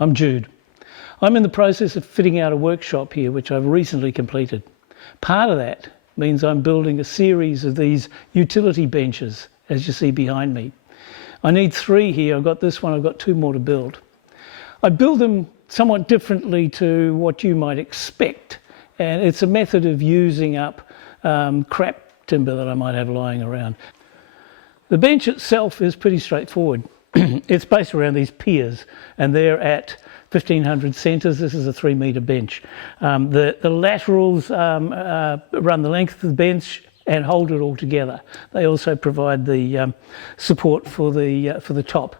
I'm Jude. I'm in the process of fitting out a workshop here, which I've recently completed. Part of that means I'm building a series of these utility benches, as you see behind me. I need 3 here. I've got this one, I've got 2 more to build. I build them somewhat differently to what you might expect, and it's a method of using up crap timber that I might have lying around. The bench itself is pretty straightforward. It's based around these piers, and they're at 1,500 centres. This is a 3-metre bench. The laterals run the length of the bench and hold it all together. They also provide the support for the top,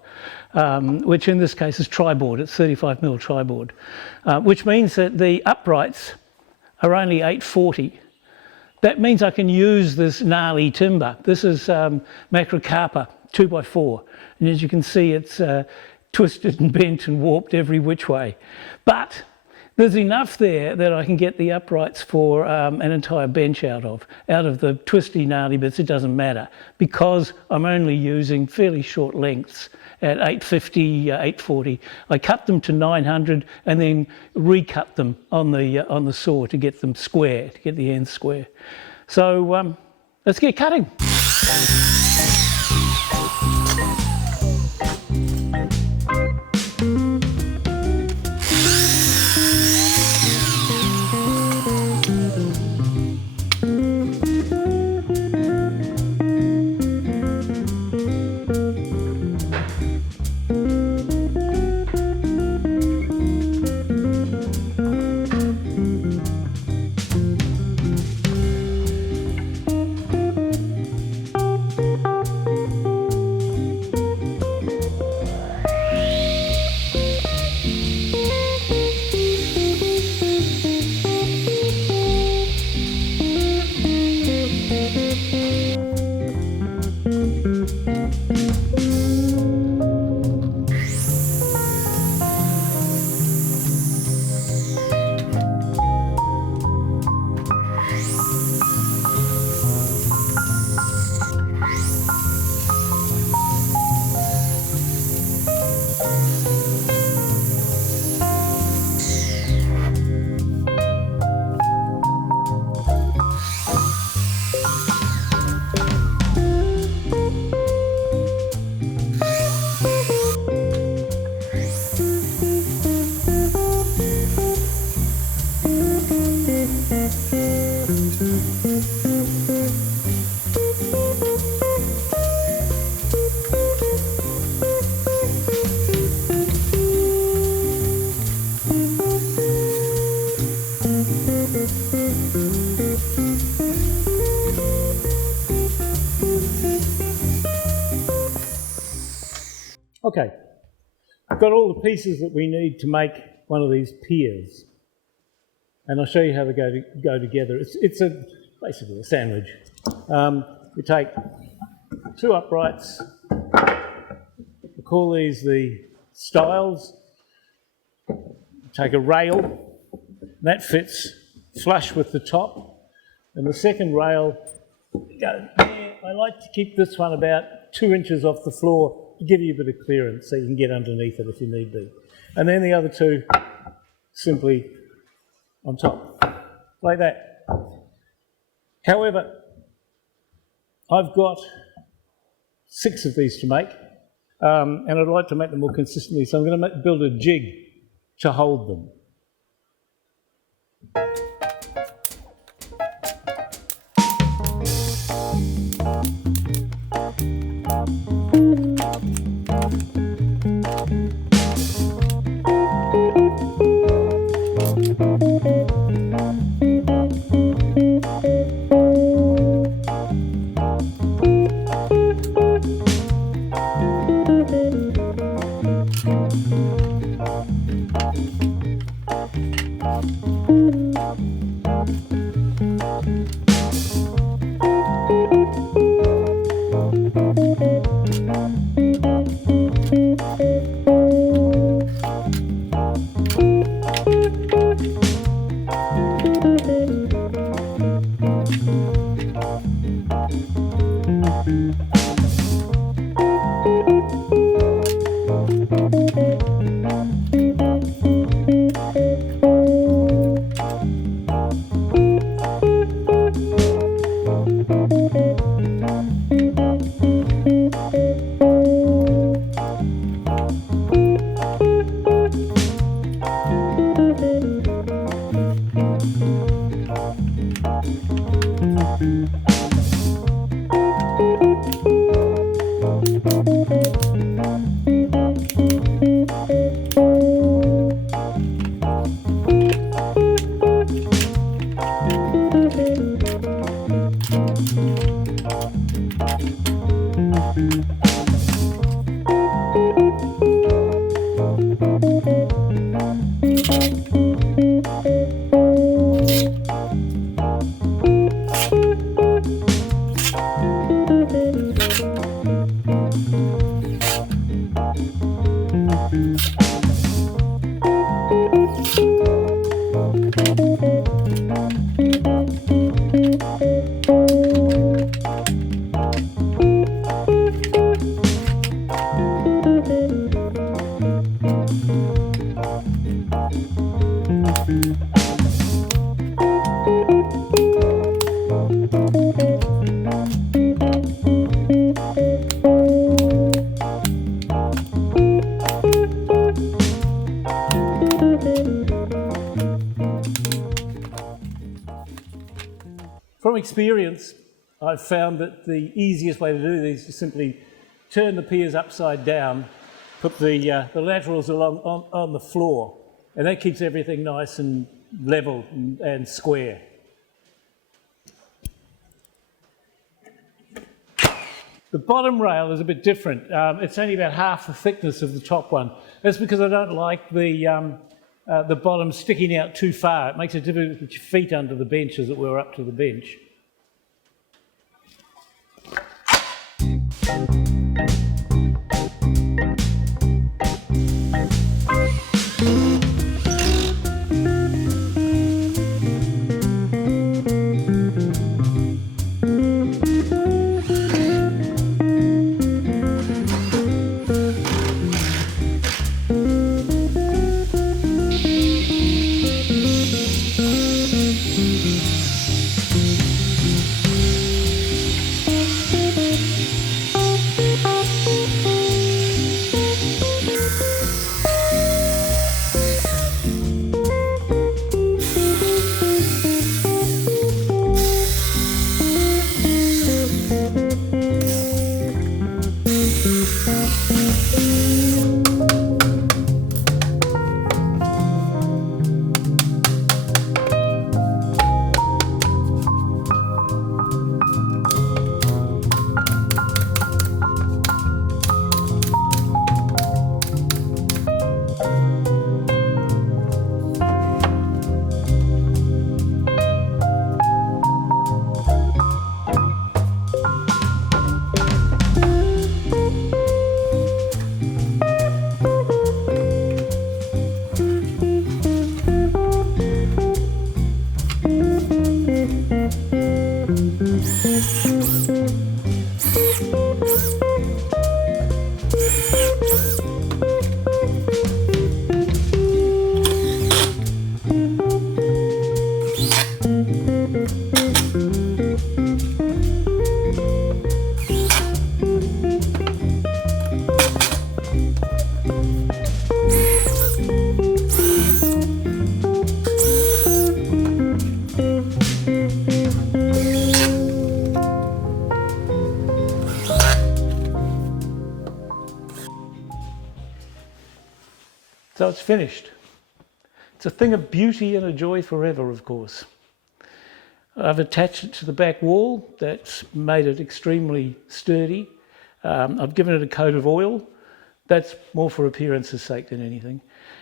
which in this case is tri-board. It's 35mm tri-board, which means that the uprights are only 840. That means I can use this gnarly timber. This is macrocarpa 2x4, and as you can see, it's twisted and bent and warped every which way. But there's enough there that I can get the uprights for an entire bench out of the twisty, gnarly bits. It doesn't matter because I'm only using fairly short lengths at 850, 840. I cut them to 900 and then recut them on the saw to get them square, to get the ends square. So let's get cutting. Okay, I've got all the pieces that we need to make one of these piers, and I'll show you how they go together. It's basically a sandwich. We take 2 uprights. We call these the stiles. Take a rail that fits flush with the top, and the second rail goes there. I like to keep this one about 2 inches off the floor to give you a bit of clearance so you can get underneath it if you need be. And then the other 2 simply on top, like that. However, I've got 6 of these to make, and I'd like to make them more consistently, so I'm going to build a jig to hold them. From experience, I've found that the easiest way to do these is simply turn the piers upside down, put the laterals along on the floor, and that keeps everything nice and level and square. The bottom rail is a bit different. It's only about half the thickness of the top one. That's because I don't like the bottom sticking out too far. It makes it difficult to put your feet under the bench, as it were, up to the bench. So it's finished. It's a thing of beauty and a joy forever, of course. I've attached it to the back wall. That's made it extremely sturdy. I've given it a coat of oil. That's more for appearance's sake than anything.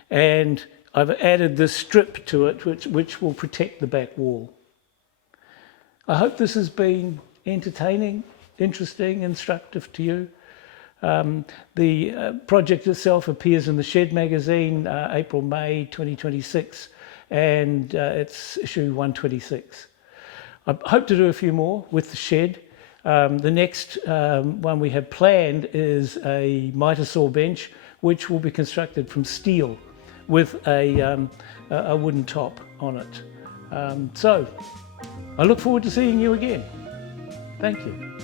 And I've added this strip to it, which will protect the back wall. I hope this has been entertaining, interesting, instructive to you. The project itself appears in the Shed magazine, April-May 2026, and it's issue 126. I hope to do a few more with the Shed. The next one we have planned is a mitre saw bench, which will be constructed from steel with a wooden top on it. So I look forward to seeing you again. Thank you.